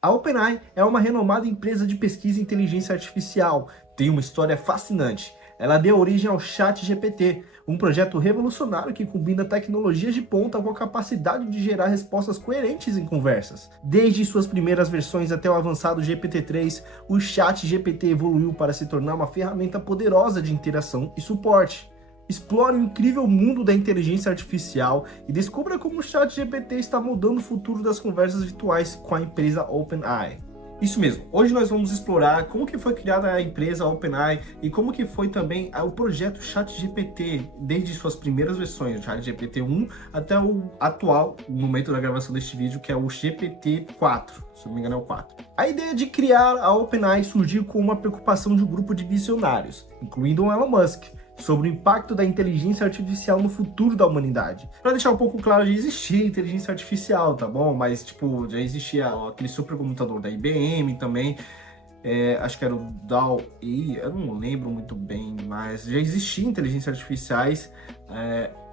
A OpenAI é uma renomada empresa de pesquisa em inteligência artificial. Tem uma história fascinante. Ela deu origem ao ChatGPT, um projeto revolucionário que combina tecnologias de ponta com a capacidade de gerar respostas coerentes em conversas. Desde suas primeiras versões até o avançado GPT-3, o ChatGPT evoluiu para se tornar uma ferramenta poderosa de interação e suporte. Explore o incrível mundo da inteligência artificial e descubra como o ChatGPT está mudando o futuro das conversas virtuais com a empresa OpenAI. Isso mesmo, hoje nós vamos explorar como que foi criada a empresa OpenAI e como que foi também o projeto ChatGPT, desde suas primeiras versões, o ChatGPT 1 até o atual, no momento da gravação deste vídeo, que é o GPT-4, se não me engano é o 4. A ideia de criar a OpenAI surgiu com uma preocupação de um grupo de visionários, incluindo o Elon Musk, sobre o impacto da inteligência artificial no futuro da humanidade. Para deixar um pouco claro, já existia inteligência artificial, tá bom? Mas, tipo, já existia aquele supercomputador da IBM também, acho que era o DAL-E, eu não lembro muito bem, mas já existia inteligências artificiais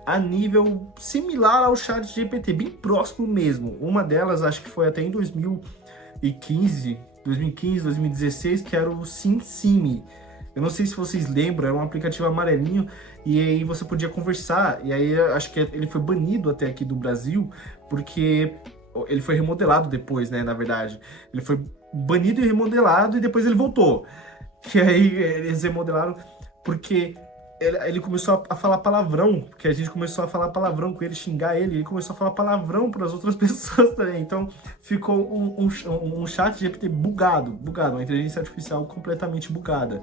a nível similar ao ChatGPT, bem próximo mesmo. Uma delas, acho que foi até em 2015, 2016, que era o SimSimi. Eu não sei se vocês lembram, era um aplicativo amarelinho e aí você podia conversar. E aí acho que ele foi banido até aqui do Brasil, porque ele foi remodelado depois, né, na verdade. Ele foi banido e remodelado e depois ele voltou. E aí eles remodelaram porque ele começou a falar palavrão, porque a gente começou a falar palavrão com ele, xingar ele começou a falar palavrão para as outras pessoas também. Então ficou um chat GPT bugado, uma inteligência artificial completamente bugada.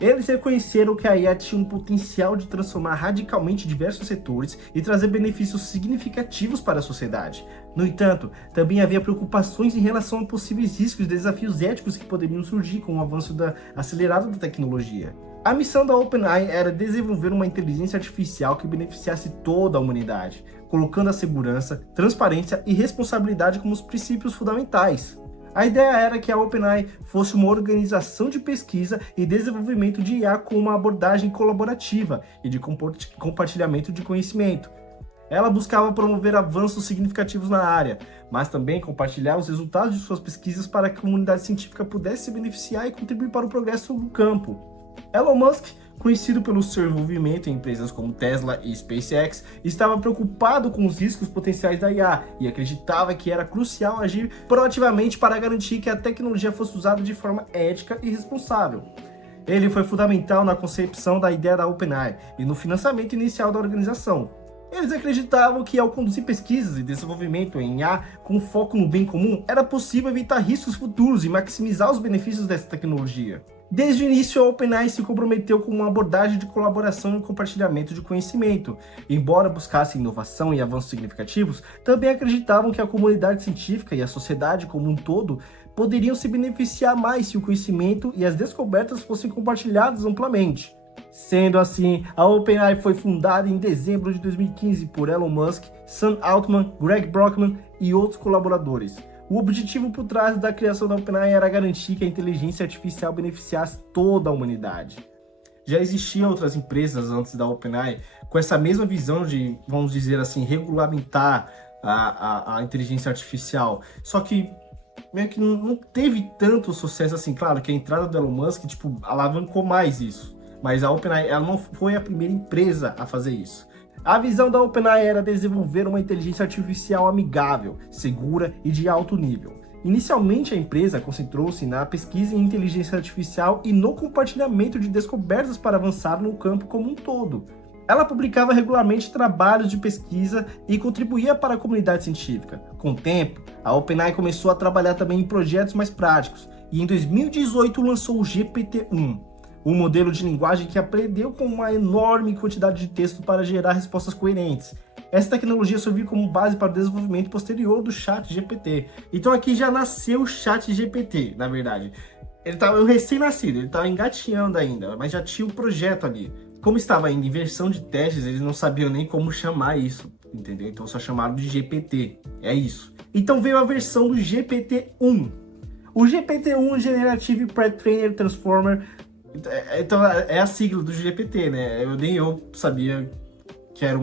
Eles reconheceram que a IA tinha um potencial de transformar radicalmente diversos setores e trazer benefícios significativos para a sociedade. No entanto, também havia preocupações em relação a possíveis riscos e desafios éticos que poderiam surgir com o avanço acelerado da tecnologia. A missão da OpenAI era desenvolver uma inteligência artificial que beneficiasse toda a humanidade, colocando a segurança, transparência e responsabilidade como os princípios fundamentais. A ideia era que a OpenAI fosse uma organização de pesquisa e desenvolvimento de IA com uma abordagem colaborativa e de compartilhamento de conhecimento. Ela buscava promover avanços significativos na área, mas também compartilhar os resultados de suas pesquisas para que a comunidade científica pudesse se beneficiar e contribuir para o progresso no campo. Elon Musk, conhecido pelo seu envolvimento em empresas como Tesla e SpaceX, estava preocupado com os riscos potenciais da IA e acreditava que era crucial agir proativamente para garantir que a tecnologia fosse usada de forma ética e responsável. Ele foi fundamental na concepção da ideia da OpenAI e no financiamento inicial da organização. Eles acreditavam que, ao conduzir pesquisas e desenvolvimento em IA com foco no bem comum, era possível evitar riscos futuros e maximizar os benefícios dessa tecnologia. Desde o início, a OpenAI se comprometeu com uma abordagem de colaboração e compartilhamento de conhecimento. Embora buscasse inovação e avanços significativos, também acreditavam que a comunidade científica e a sociedade como um todo poderiam se beneficiar mais se o conhecimento e as descobertas fossem compartilhados amplamente. Sendo assim, a OpenAI foi fundada em dezembro de 2015 por Elon Musk, Sam Altman, Greg Brockman e outros colaboradores. O objetivo por trás da criação da OpenAI era garantir que a inteligência artificial beneficiasse toda a humanidade. Já existiam outras empresas antes da OpenAI com essa mesma visão de, vamos dizer assim, regulamentar a inteligência artificial. Só que meio que não teve tanto sucesso assim. Claro que a entrada do Elon Musk, tipo, alavancou mais isso. Mas a OpenAI, ela não foi a primeira empresa a fazer isso. A visão da OpenAI era desenvolver uma inteligência artificial amigável, segura e de alto nível. Inicialmente, a empresa concentrou-se na pesquisa em inteligência artificial e no compartilhamento de descobertas para avançar no campo como um todo. Ela publicava regularmente trabalhos de pesquisa e contribuía para a comunidade científica. Com o tempo, a OpenAI começou a trabalhar também em projetos mais práticos e em 2018 lançou o GPT-1. Um modelo de linguagem que aprendeu com uma enorme quantidade de texto para gerar respostas coerentes. Essa tecnologia serviu como base para o desenvolvimento posterior do ChatGPT. Então aqui já nasceu o ChatGPT, na verdade. Ele estava recém-nascido, ele estava engateando ainda, mas já tinha o projeto ali. Como estava ainda em versão de testes, eles não sabiam nem como chamar isso, entendeu? Então só chamaram de GPT, é isso. Então veio a versão do GPT-1. O GPT-1 Generative Pre-trained Transformer. Então é a sigla do GPT, né? Nem eu sabia que era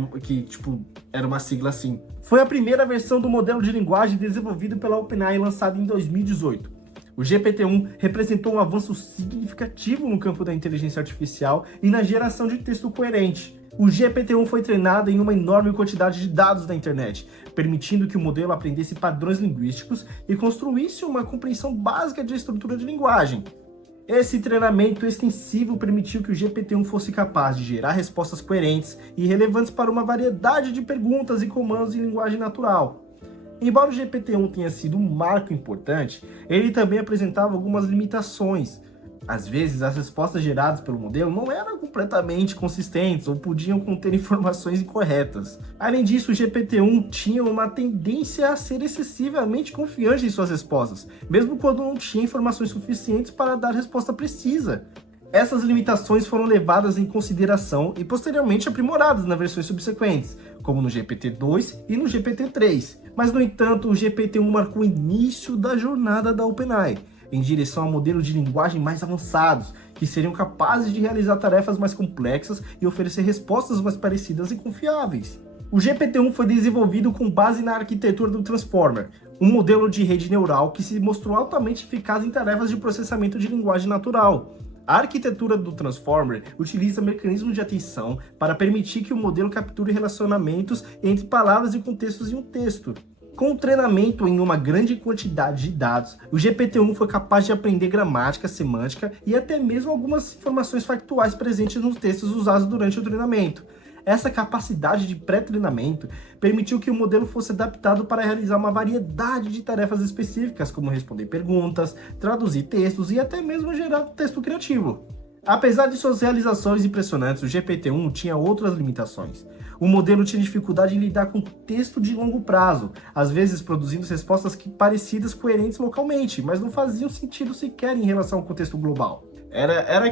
era uma sigla assim. Foi a primeira versão do modelo de linguagem desenvolvido pela OpenAI lançado em 2018. O GPT-1 representou um avanço significativo no campo da inteligência artificial e na geração de texto coerente. O GPT-1 foi treinado em uma enorme quantidade de dados da internet, permitindo que o modelo aprendesse padrões linguísticos e construísse uma compreensão básica de estrutura de linguagem. Esse treinamento extensivo permitiu que o GPT-1 fosse capaz de gerar respostas coerentes e relevantes para uma variedade de perguntas e comandos em linguagem natural. Embora o GPT-1 tenha sido um marco importante, ele também apresentava algumas limitações. Às vezes, as respostas geradas pelo modelo não eram completamente consistentes ou podiam conter informações incorretas. Além disso, o GPT-1 tinha uma tendência a ser excessivamente confiante em suas respostas, mesmo quando não tinha informações suficientes para dar resposta precisa. Essas limitações foram levadas em consideração e posteriormente aprimoradas nas versões subsequentes, como no GPT-2 e no GPT-3. Mas, no entanto, o GPT-1 marcou o início da jornada da OpenAI, em direção a modelos de linguagem mais avançados, que seriam capazes de realizar tarefas mais complexas e oferecer respostas mais parecidas e confiáveis. O GPT-1 foi desenvolvido com base na arquitetura do Transformer, um modelo de rede neural que se mostrou altamente eficaz em tarefas de processamento de linguagem natural. A arquitetura do Transformer utiliza mecanismos de atenção para permitir que o modelo capture relacionamentos entre palavras e contextos em um texto. Com o treinamento em uma grande quantidade de dados, o GPT-1 foi capaz de aprender gramática, semântica e até mesmo algumas informações factuais presentes nos textos usados durante o treinamento. Essa capacidade de pré-treinamento permitiu que o modelo fosse adaptado para realizar uma variedade de tarefas específicas, como responder perguntas, traduzir textos e até mesmo gerar texto criativo. Apesar de suas realizações impressionantes, o GPT-1 tinha outras limitações. O modelo tinha dificuldade em lidar com texto de longo prazo, às vezes produzindo respostas parecidas coerentes localmente, mas não faziam sentido sequer em relação ao contexto global. Era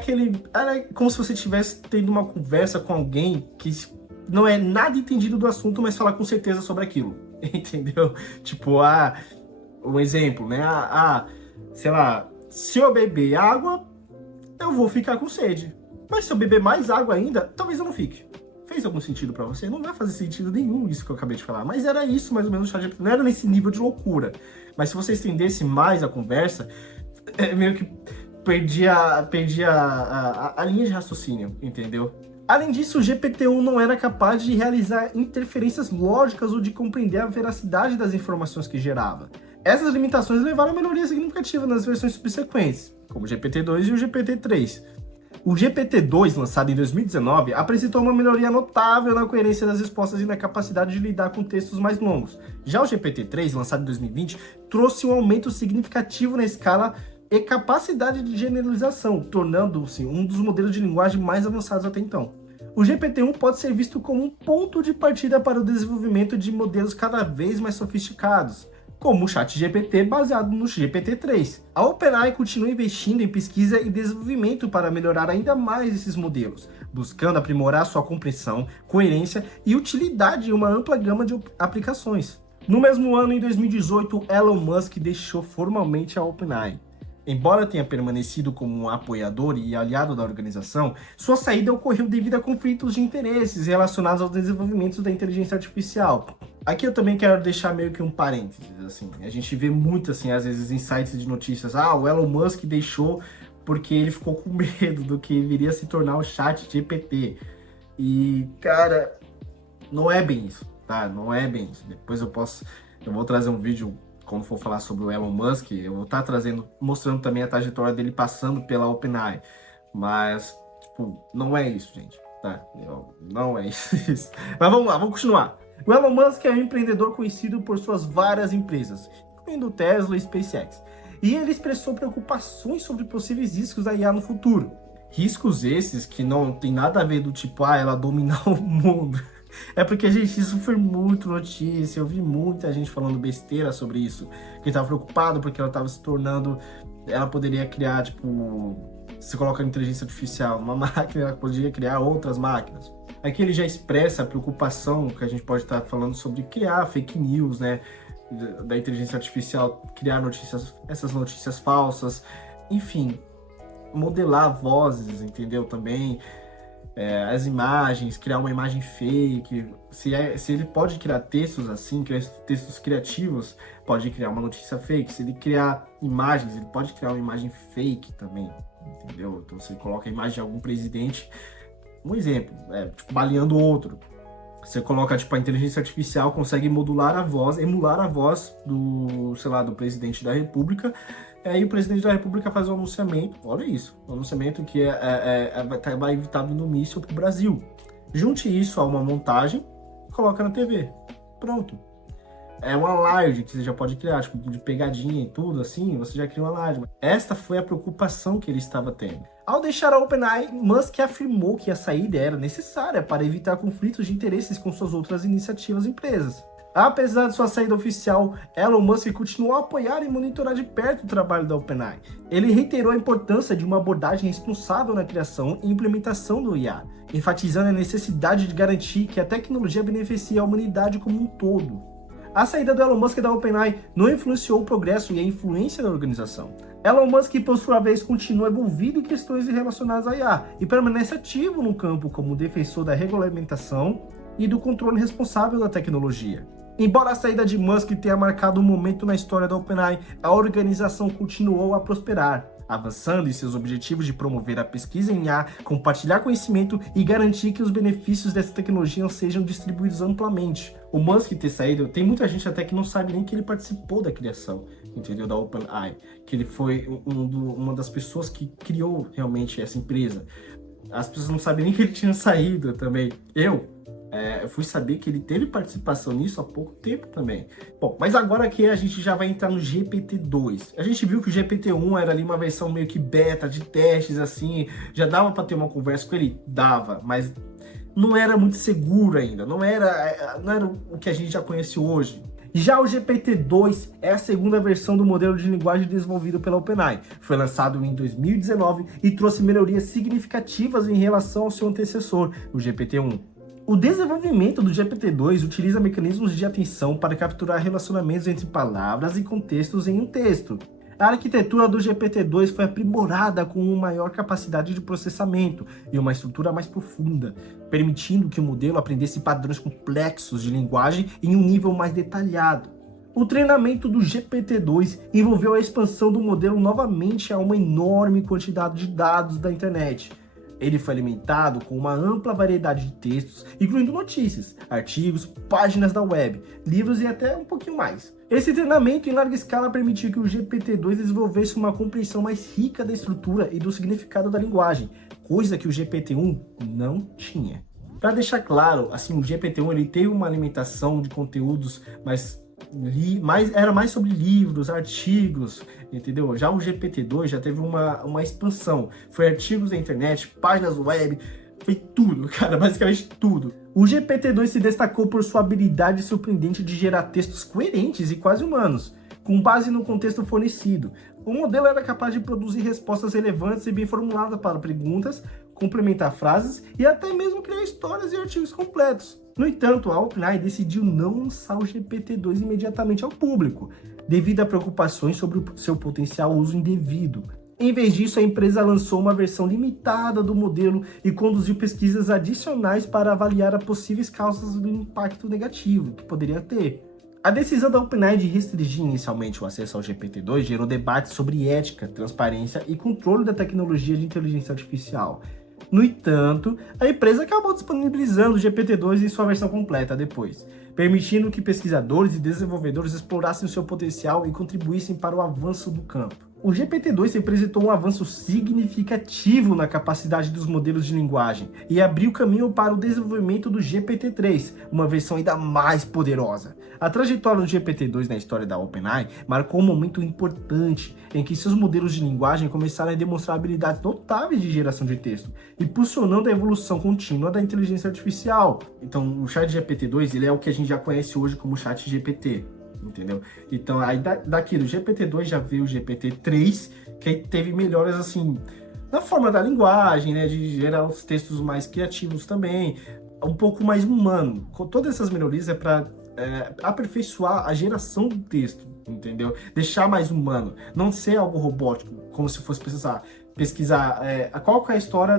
como se você estivesse tendo uma conversa com alguém que não é nada entendido do assunto, mas falar com certeza sobre aquilo, entendeu? Tipo, um exemplo, né? Sei lá, se eu beber água, eu vou ficar com sede. Mas se eu beber mais água ainda, talvez eu não fique. Fez algum sentido pra você? Não vai fazer sentido nenhum isso que eu acabei de falar. Mas era isso mais ou menos o ChatGPT. Não era nesse nível de loucura. Mas se você estendesse mais a conversa, meio que perdia a linha de raciocínio, entendeu? Além disso, o GPT-1 não era capaz de realizar interferências lógicas ou de compreender a veracidade das informações que gerava. Essas limitações levaram a melhoria significativa nas versões subsequentes, como o GPT-2 e o GPT-3. O GPT-2, lançado em 2019, apresentou uma melhoria notável na coerência das respostas e na capacidade de lidar com textos mais longos. Já o GPT-3, lançado em 2020, trouxe um aumento significativo na escala e capacidade de generalização, tornando-se um dos modelos de linguagem mais avançados até então. O GPT-1 pode ser visto como um ponto de partida para o desenvolvimento de modelos cada vez mais sofisticados, como o ChatGPT baseado no GPT-3. A OpenAI continua investindo em pesquisa e desenvolvimento para melhorar ainda mais esses modelos, buscando aprimorar sua compreensão, coerência e utilidade em uma ampla gama de aplicações. No mesmo ano, em 2018, Elon Musk deixou formalmente a OpenAI. Embora tenha permanecido como um apoiador e aliado da organização, sua saída ocorreu devido a conflitos de interesses relacionados aos desenvolvimentos da inteligência artificial. Aqui eu também quero deixar meio que um parênteses, assim. A gente vê muito, assim, às vezes, em sites de notícias, o Elon Musk deixou porque ele ficou com medo do que viria a se tornar o ChatGPT. E, cara, não é bem isso, tá? Não é bem isso. Depois eu vou trazer um vídeo quando for falar sobre o Elon Musk, eu vou estar mostrando também a trajetória dele passando pela OpenAI. Mas, tipo, não é isso, gente, tá? Não é isso. Mas vamos lá, vamos continuar. O Elon Musk é um empreendedor conhecido por suas várias empresas, incluindo Tesla e SpaceX. E ele expressou preocupações sobre possíveis riscos da IA no futuro. Riscos esses que não tem nada a ver do tipo, ela dominar o mundo. É porque, gente, isso foi muito notícia, eu vi muita gente falando besteira sobre isso, que estava preocupado porque ela estava se tornando, ela poderia criar, tipo, se coloca a inteligência artificial numa máquina, ela poderia criar outras máquinas. Aqui ele já expressa a preocupação que a gente pode estar falando sobre criar fake news, né, da inteligência artificial, criar essas notícias falsas, enfim, modelar vozes, entendeu, também. as imagens, criar uma imagem fake, se ele pode criar textos assim, criar textos criativos, pode criar uma notícia fake. Se ele criar imagens, ele pode criar uma imagem fake também, entendeu? Então você coloca a imagem de algum presidente, um exemplo, tipo, baleando outro. Você coloca, tipo, a inteligência artificial consegue modular a voz, emular a voz do, sei lá, do presidente da República. Aí o presidente da República faz um anunciamento, olha isso, um anunciamento que vai evitar no míssil para o Brasil. Junte isso a uma montagem e coloca na TV. Pronto. É um alarde que você já pode criar, tipo, de pegadinha e tudo, assim, você já cria um alarde. Esta foi a preocupação que ele estava tendo. Ao deixar a OpenAI, Musk afirmou que a saída era necessária para evitar conflitos de interesses com suas outras iniciativas e empresas. Apesar de sua saída oficial, Elon Musk continuou a apoiar e monitorar de perto o trabalho da OpenAI. Ele reiterou a importância de uma abordagem responsável na criação e implementação do IA, enfatizando a necessidade de garantir que a tecnologia beneficie a humanidade como um todo. A saída do Elon Musk da OpenAI não influenciou o progresso e a influência da organização. Elon Musk, por sua vez, continua envolvido em questões relacionadas à IA e permanece ativo no campo como defensor da regulamentação e do controle responsável da tecnologia. Embora a saída de Musk tenha marcado um momento na história da OpenAI, a organização continuou a prosperar, avançando em seus objetivos de promover a pesquisa em IA, compartilhar conhecimento e garantir que os benefícios dessa tecnologia sejam distribuídos amplamente. O Musk ter saído, tem muita gente até que não sabe nem que ele participou da criação, entendeu, da OpenAI, que ele foi uma das pessoas que criou realmente essa empresa. As pessoas não sabem nem que ele tinha saído também. Eu fui saber que ele teve participação nisso há pouco tempo também. Bom, mas agora que a gente já vai entrar no GPT-2. A gente viu que o GPT-1 era ali uma versão meio que beta, de testes, assim. Já dava para ter uma conversa com ele? Dava, mas não era muito seguro ainda. Não era o que a gente já conhece hoje. Já o GPT-2 é a segunda versão do modelo de linguagem desenvolvido pela OpenAI. Foi lançado em 2019 e trouxe melhorias significativas em relação ao seu antecessor, o GPT-1. O desenvolvimento do GPT-2 utiliza mecanismos de atenção para capturar relacionamentos entre palavras e contextos em um texto. A arquitetura do GPT-2 foi aprimorada com uma maior capacidade de processamento e uma estrutura mais profunda, permitindo que o modelo aprendesse padrões complexos de linguagem em um nível mais detalhado. O treinamento do GPT-2 envolveu a expansão do modelo novamente a uma enorme quantidade de dados da internet. Ele foi alimentado com uma ampla variedade de textos, incluindo notícias, artigos, páginas da web, livros e até um pouquinho mais. Esse treinamento em larga escala permitiu que o GPT-2 desenvolvesse uma compreensão mais rica da estrutura e do significado da linguagem, coisa que o GPT-1 não tinha. Para deixar claro, assim, o GPT-1 ele teve uma alimentação de conteúdos era mais sobre livros, artigos, entendeu? Já o GPT-2 já teve uma expansão. Foi artigos da internet, páginas web, foi tudo, cara, basicamente tudo. O GPT-2 se destacou por sua habilidade surpreendente de gerar textos coerentes e quase humanos, com base no contexto fornecido. O modelo era capaz de produzir respostas relevantes e bem formuladas para perguntas, complementar frases e até mesmo criar histórias e artigos completos. No entanto, a OpenAI decidiu não lançar o GPT-2 imediatamente ao público, devido a preocupações sobre o seu potencial uso indevido. Em vez disso, a empresa lançou uma versão limitada do modelo e conduziu pesquisas adicionais para avaliar as possíveis causas do impacto negativo que poderia ter. A decisão da OpenAI de restringir inicialmente o acesso ao GPT-2 gerou debates sobre ética, transparência e controle da tecnologia de inteligência artificial. No entanto, a empresa acabou disponibilizando o GPT-2 em sua versão completa depois, permitindo que pesquisadores e desenvolvedores explorassem o seu potencial e contribuíssem para o avanço do campo. O GPT-2 representou um avanço significativo na capacidade dos modelos de linguagem e abriu caminho para o desenvolvimento do GPT-3, uma versão ainda mais poderosa. A trajetória do GPT-2 na história da OpenAI marcou um momento importante em que seus modelos de linguagem começaram a demonstrar habilidades notáveis de geração de texto, impulsionando a evolução contínua da inteligência artificial. Então, o ChatGPT-2 ele é o que a gente já conhece hoje como ChatGPT. Entendeu? Então, aí daqui do GPT-2 já veio o GPT-3, que aí teve melhoras assim na forma da linguagem, né, de gerar os textos mais criativos também, um pouco mais humano. Com todas essas melhorias é para aperfeiçoar a geração do texto, entendeu? Deixar mais humano, não ser algo robótico, como se fosse pesquisar qual que é a história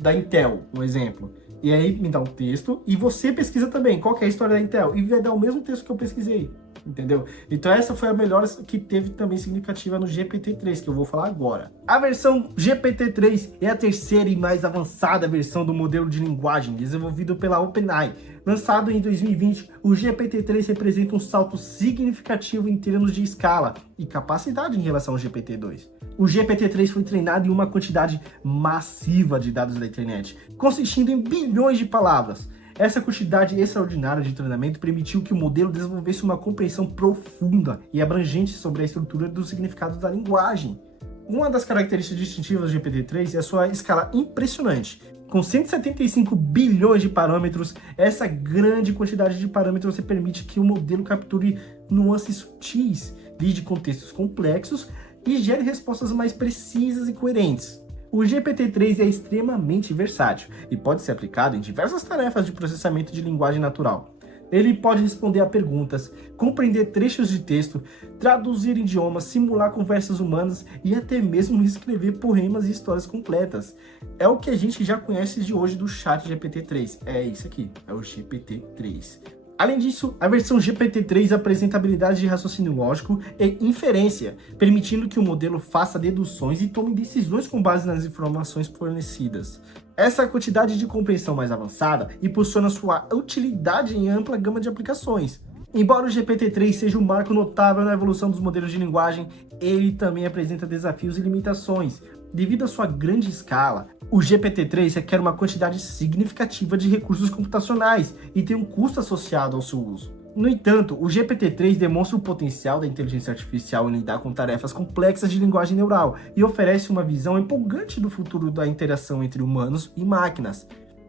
da Intel, um exemplo. E aí me dá um texto e você pesquisa também qual que é a história da Intel e vai dar o mesmo texto que eu pesquisei, entendeu? Então essa foi a melhora que teve também significativa no GPT-3, que eu vou falar agora. A versão GPT-3 é a terceira e mais avançada versão do modelo de linguagem desenvolvido pela OpenAI. Lançado em 2020, o GPT-3 representa um salto significativo em termos de escala e capacidade em relação ao GPT-2. O GPT-3 foi treinado em uma quantidade massiva de dados da internet, consistindo em bilhões de palavras. Essa quantidade extraordinária de treinamento permitiu que o modelo desenvolvesse uma compreensão profunda e abrangente sobre a estrutura dos significados da linguagem. Uma das características distintivas do GPT-3 é a sua escala impressionante. Com 175 bilhões de parâmetros, essa grande quantidade de parâmetros permite que o modelo capture nuances sutis, lide com textos complexos e gere respostas mais precisas e coerentes. O GPT-3 é extremamente versátil e pode ser aplicado em diversas tarefas de processamento de linguagem natural. Ele pode responder a perguntas, compreender trechos de texto, traduzir idiomas, simular conversas humanas e até mesmo escrever poemas e histórias completas. É o que a gente já conhece de hoje do ChatGPT-3. É isso aqui, é o GPT-3. Além disso, a versão GPT-3 apresenta habilidades de raciocínio lógico e inferência, permitindo que o modelo faça deduções e tome decisões com base nas informações fornecidas. Essa quantidade de compreensão mais avançada impulsiona sua utilidade em ampla gama de aplicações. Embora o GPT-3 seja um marco notável na evolução dos modelos de linguagem, ele também apresenta desafios e limitações. Devido à sua grande escala, o GPT-3 requer uma quantidade significativa de recursos computacionais e tem um custo associado ao seu uso. No entanto, o GPT-3 demonstra o potencial da inteligência artificial em lidar com tarefas complexas de linguagem neural e oferece uma visão empolgante do futuro da interação entre humanos e máquinas.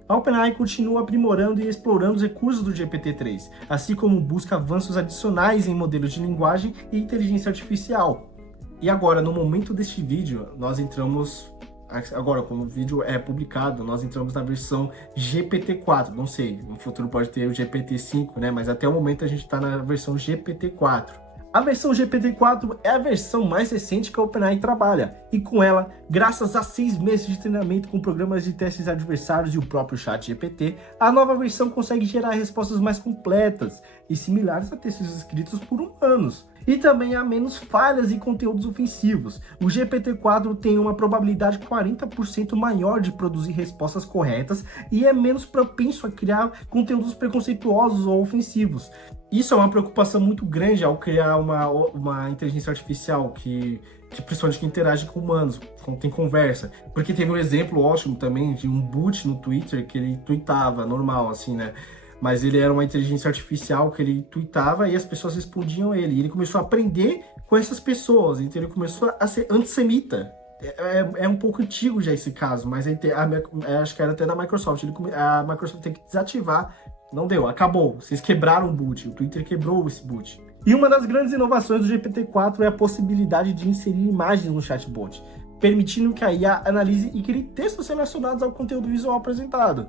A OpenAI continua aprimorando e explorando os recursos do GPT-3, assim como busca avanços adicionais em modelos de linguagem e inteligência artificial. E agora, no momento deste vídeo, nós entramos... Agora, quando o vídeo é publicado, nós entramos na versão GPT-4. Não sei, no futuro pode ter o GPT-5, né? Mas até o momento a gente está na versão GPT-4. A versão GPT-4 é a versão mais recente que a OpenAI trabalha, e com ela, graças a 6 meses de treinamento com programas de testes adversários e o próprio ChatGPT, a nova versão consegue gerar respostas mais completas e similares a textos escritos por humanos. E também há menos falhas e conteúdos ofensivos. O GPT-4 tem uma probabilidade 40% maior de produzir respostas corretas e é menos propenso a criar conteúdos preconceituosos ou ofensivos. Isso é uma preocupação muito grande ao criar uma inteligência artificial que principalmente que interage com humanos, tem conversa. Porque teve um exemplo ótimo também de um bot no Twitter que ele tweetava normal, assim, né? Mas ele era uma inteligência artificial que ele tweetava e as pessoas respondiam a ele. E ele começou a aprender com essas pessoas, então ele começou a ser antissemita. É um pouco antigo já esse caso, mas acho que era até da Microsoft. A Microsoft tem que desativar. Não deu, acabou. Vocês quebraram o boot, o Twitter quebrou esse boot. E uma das grandes inovações do GPT-4 é a possibilidade de inserir imagens no chatbot, permitindo que a IA analise e crie textos relacionados ao conteúdo visual apresentado.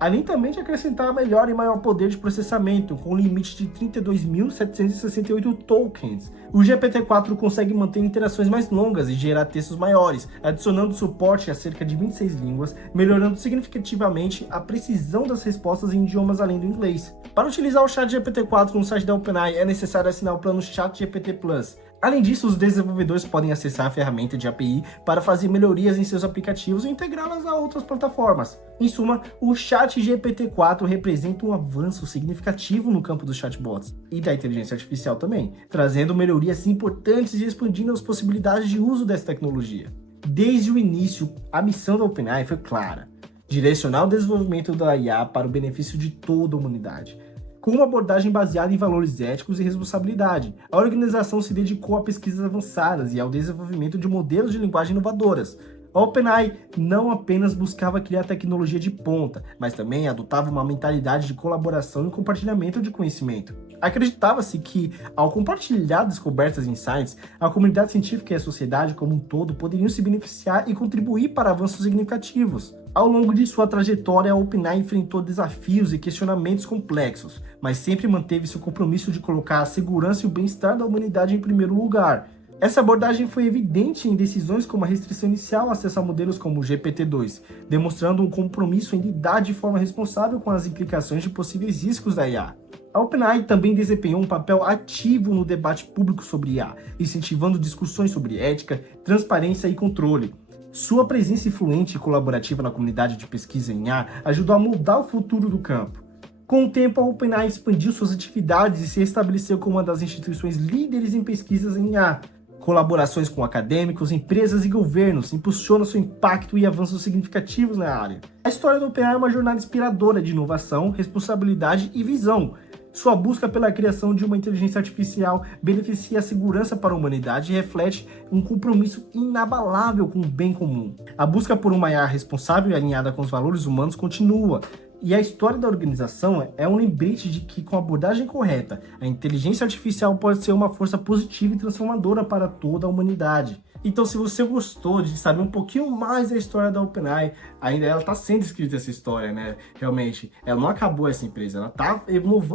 Além também de acrescentar melhor e maior poder de processamento, com um limite de 32.768 tokens. O GPT-4 consegue manter interações mais longas e gerar textos maiores, adicionando suporte a cerca de 26 línguas, melhorando significativamente a precisão das respostas em idiomas além do inglês. Para utilizar o ChatGPT-4 no site da OpenAI, é necessário assinar o plano ChatGPT Plus. Além disso, os desenvolvedores podem acessar a ferramenta de API para fazer melhorias em seus aplicativos e integrá-las a outras plataformas. Em suma, o ChatGPT-4 representa um avanço significativo no campo dos chatbots e da inteligência artificial também, trazendo melhorias importantes e expandindo as possibilidades de uso dessa tecnologia. Desde o início, a missão da OpenAI foi clara: direcionar o desenvolvimento da IA para o benefício de toda a humanidade. Com uma abordagem baseada em valores éticos e responsabilidade, a organização se dedicou a pesquisas avançadas e ao desenvolvimento de modelos de linguagem inovadoras. A OpenAI não apenas buscava criar tecnologia de ponta, mas também adotava uma mentalidade de colaboração e compartilhamento de conhecimento. Acreditava-se que, ao compartilhar descobertas e insights, a comunidade científica e a sociedade como um todo poderiam se beneficiar e contribuir para avanços significativos. Ao longo de sua trajetória, a OpenAI enfrentou desafios e questionamentos complexos, mas sempre manteve seu compromisso de colocar a segurança e o bem-estar da humanidade em primeiro lugar. Essa abordagem foi evidente em decisões como a restrição inicial ao acesso a modelos como o GPT-2, demonstrando um compromisso em lidar de forma responsável com as implicações de possíveis riscos da IA. A OpenAI também desempenhou um papel ativo no debate público sobre IA, incentivando discussões sobre ética, transparência e controle. Sua presença influente e colaborativa na comunidade de pesquisa em IA ajudou a moldar o futuro do campo. Com o tempo, a OpenAI expandiu suas atividades e se estabeleceu como uma das instituições líderes em pesquisas em IA. Colaborações com acadêmicos, empresas e governos impulsionam seu impacto e avanços significativos na área. A história da OpenAI é uma jornada inspiradora de inovação, responsabilidade e visão. Sua busca pela criação de uma inteligência artificial beneficia a segurança para a humanidade e reflete um compromisso inabalável com o bem comum. A busca por uma IA responsável e alinhada com os valores humanos continua. E a história da organização é um lembrete de que, com a abordagem correta, a inteligência artificial pode ser uma força positiva e transformadora para toda a humanidade. Então, se você gostou de saber um pouquinho mais da história da OpenAI, ainda ela está sendo escrita essa história, né? Realmente, ela não acabou essa empresa, ela está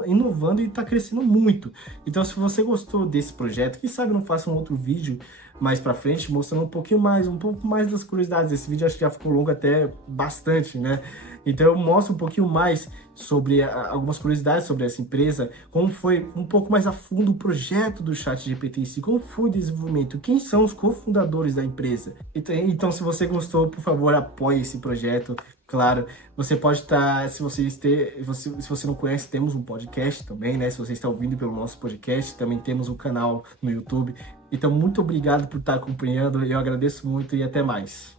inovando e está crescendo muito. Então, se você gostou desse projeto, quem sabe não faça um outro vídeo mais pra frente, mostrando um pouco mais das curiosidades. Esse vídeo acho que já ficou longo até bastante, né? Então eu mostro um pouquinho mais sobre algumas curiosidades sobre essa empresa, como foi um pouco mais a fundo o projeto do ChatGPT em si, como foi o desenvolvimento, quem são os cofundadores da empresa. Então se você gostou, por favor, apoie esse projeto. Claro, você pode estar, se você não conhece, temos um podcast também, né? Se você está ouvindo pelo nosso podcast, também temos um canal no YouTube. Então, muito obrigado por estar acompanhando, eu agradeço muito e até mais.